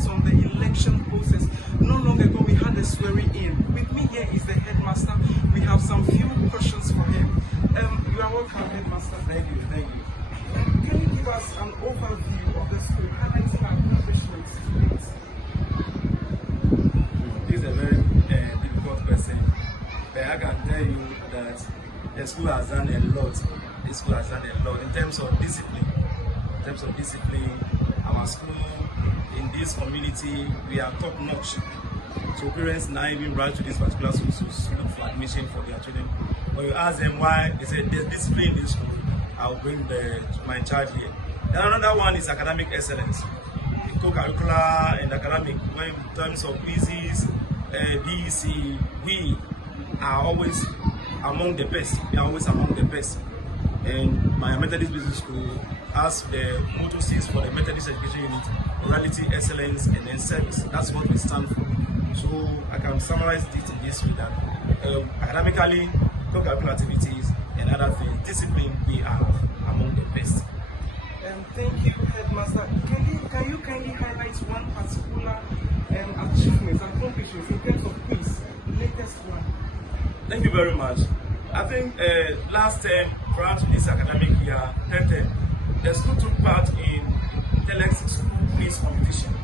is on the election process. Not long ago, we had a swearing in. With me here is the headmaster. We have some few questions for him. You are welcome, headmaster. Thank you. Can you give us an overview of the school, highlighting accomplishments, please? This is a very difficult question, but I can tell you that the school has done a lot. This school has done a lot in terms of discipline. Our school in this community, we are top notch. So parents now even rush to this particular school to look for admission for their children. When you ask them why, they say there's discipline in this school. I'll bring my child here. Then another one is academic excellence. The co-curricular and academic, in terms of quizzes, DEC, we are always among the best. We are always among the best. And my Methodist Business School, as the motto says for the Methodist Education Unit, morality, excellence, and then service. That's what we stand for. So I can summarize it in this way that academically, co-curricular activities, and other things, discipline, we are among the best. Thank you, headmaster. Can you kindly highlight one particular achievement, accomplishment in terms of quiz, the latest one? Thank you very much. I think last term, prior to this academic year, the school took part in intellect school quiz competition.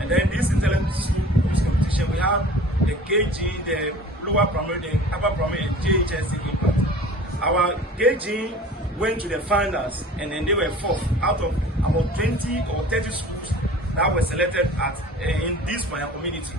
And then this intellect school quiz competition, we have the KG, the lower primary, the upper primary, and JHSC impact. Our KG went to the finals, and then they were fourth out of about 20 or 30 schools that were selected in this my community.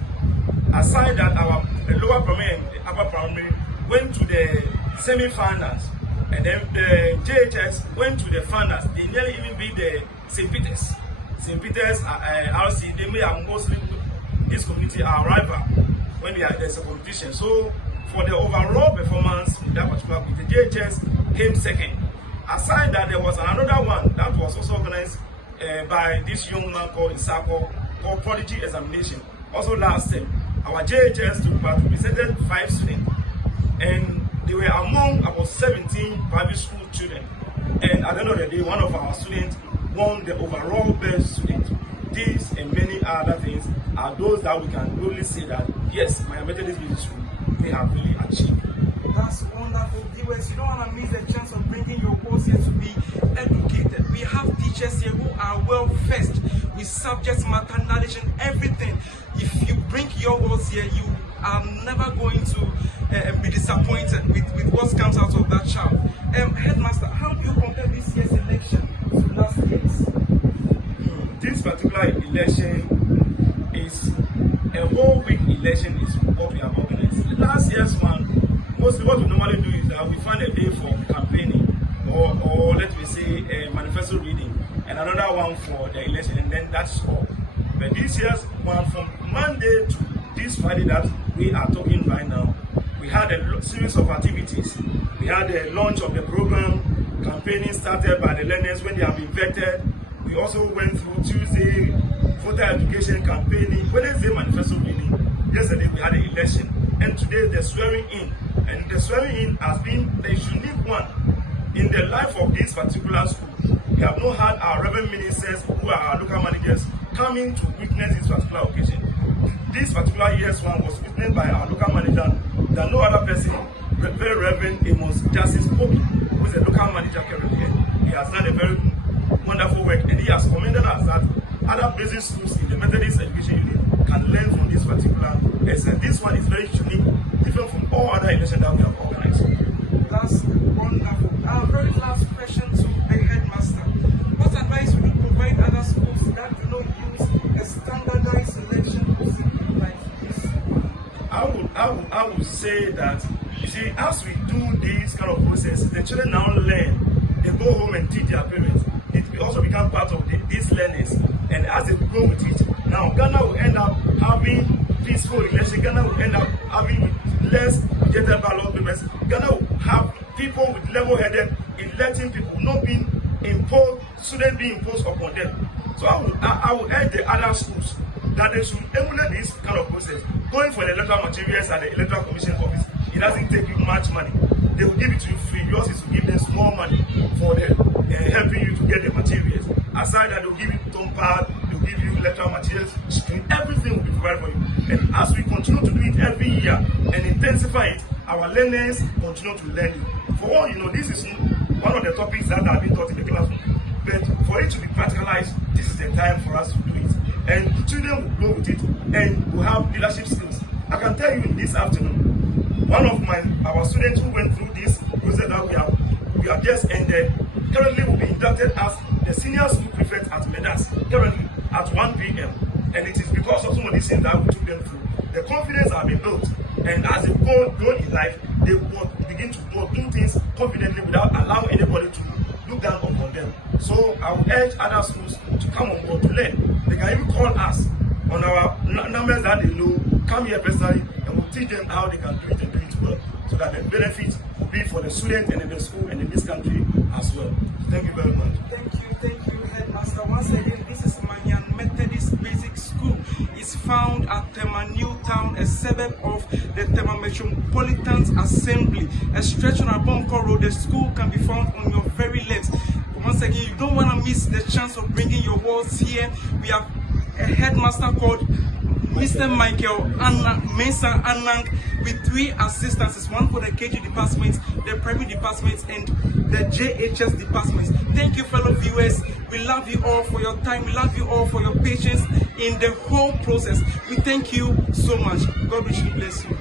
Aside that, our lower primary and the upper primary went to the semi-finals, and then the JHS went to the finals. They nearly even beat the St. Peter's. St. Peter's RC, they may have mostly this community are rival when there's a competition. So for the overall performance in that particular group, the JHS came second. Aside that, there was another one that was also organized by this young man called Isako, called Prodigy Examination. Also last time, our JHS took part, presented 5 students, and they were among about 17 private school children. And at the end of the day, one of our students won the overall best student. These and many other things are those that we can really say that, yes, my Methodist Business School, they have really achieved. That's wonderful, viewers. You don't want to miss the chance of bringing your boys here to be educated. We have teachers here who are well versed with subject matter knowledge and everything. If you bring your boys here, you are never going to be disappointed with what comes out of that child. Headmaster, how do you compare this year's election to last year's? This particular election is a whole week election is what we have organized. The last year's one, mostly what we normally do is that we find a day for campaigning or let me say a manifesto reading and another one for the election, and then that's all. But this year's one, from Monday to this Friday that we are talking right now, we had a series of activities. We had the launch of the program, campaigning started by the learners when they have been vetted. We also went through Tuesday, voter education campaigning, Wednesday manifesto reading. Yesterday we had an election, and today the swearing in. And the swearing in has been the unique one in the life of this particular school. We have not had our reverend ministers who are our local managers coming to witness this particular occasion. This particular year's one was witnessed by our local manager than no other person, very Reverend Amos Justice Obi, who is a local manager currently. He has done a very wonderful work, and he has commended us that other basic schools in the Methodist Education Unit can learn from this particular lesson. This one is very unique, different from all other elections that we have organized. That's wonderful. Our very last question to the headmaster. What advice would you provide other schools that do not use a standardized election procedure like this? I would say that, you see, as we do this kind of process, the children now learn, they go home and teach their parents. It will also become part of these learners, and as they grow with it, now Ghana will end up having peaceful election. Ghana will end up having less rejected ballot papers. Ghana will have people with level-headed electing people, not being imposed, students being imposed upon them. So I would urge the other schools that they should emulate this kind of process. Going for the electoral materials at the electoral commission office, it doesn't take you much money. They will give it to you free. Yours is to give them small money for helping you to get the materials. Aside that, they'll give you thumb pad, they'll give give you lecture materials, screen, everything will be provided for you. And as we continue to do it every year and intensify it, our learners continue to learn it. For all you know, this is one of the topics that have been taught in the classroom. But for it to be practicalized, this is the time for us to do it. And the children will grow with it and will have leadership skills. I can tell you this afternoon, one of our students who went through this process that we have just ended, currently will be inducted as the senior school prefect at MEDAS, currently at 1 p.m. And it is because of some of these things that we took them through. The confidence has been built, and as they go in life, they will begin to do things confidently without allowing anybody to look down upon them. So I will urge other schools to come on board to learn. They can even call us on our numbers that they know, come here personally, and we'll teach them how they can do it and do it well, so that the benefits will be for the students and in the school and in this country as well. Thank you very much. Thank you, Headmaster. Once again, this is Manhean Methodist Basic School. It's found at Tema New Town, a suburb of the Tema Metropolitan Assembly. A stretch on Abonko Road, the school can be found on your very left. Once again, you don't want to miss the chance of bringing your walls here. We have a headmaster called Mr. Michael Mesa Anang with 3 assistants, one for the KG department, the primary department, and the JHS department. Thank you, fellow viewers. We love you all for your time. We love you all for your patience in the whole process. We thank you so much. God richly bless you.